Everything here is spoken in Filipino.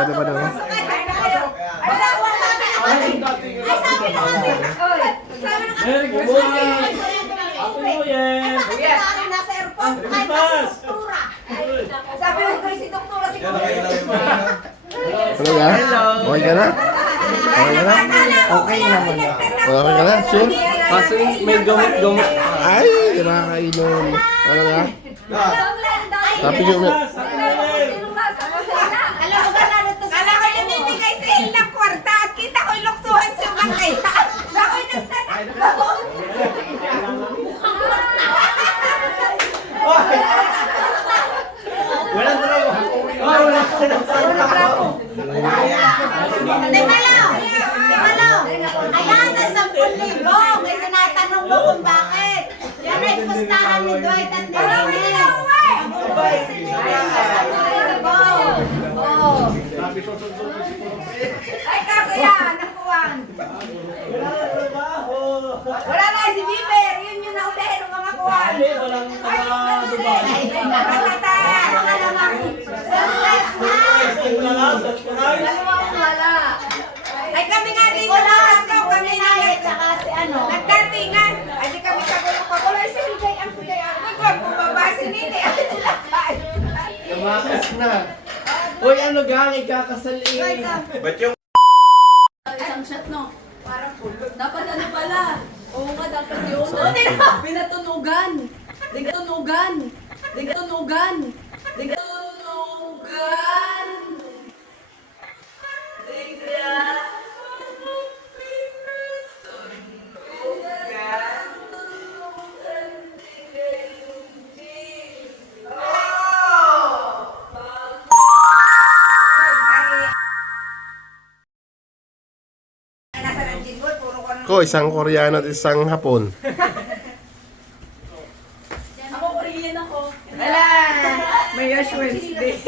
Ano ba daw? Sabi ko si doktora si Ano ka? Okay ka na? Okay ka na? Okay naman. Okay ka na? Sure? Kaso may gamot-gamot. Ay, nakakainom. Ano ka? Sabi ko, Kala ko namimigay sa ilang kwarta at kita ko iluksuhan sa bangkay. Ako'y nagtatakbo. Walang trabaho. Walang trabaho. Timalaw! Ayan, na 10,000. May tinatanong mo kung bakit. Yan ay pustahan ni Dwight at ni Ronnie. Ay, kaso yan, nakuwan. Wala na si Bieber, yun yung naulihin ng mga kuwan. Walang trabaho. Ay, kami nga dito lahat ko, kami nga tsaka si ano. Nagdatingan. Ay, di kami kagulo-kagulo. Ay, si Jay, ang Jay. Huwag bumaba si Nini. Ay, sila kain. Lumakas na. Uy, ano gang? Ikakasal eh. Ba't yung Isang shot, no? Parang dapat ano pala? Oo nga, dapat yun. Pinatunugan. Digatunugan. Digatunugan. Digatunugan. ko, isang Koreano at isang Hapon. Ako, Korean ako. Wala! May Ash Wednesday.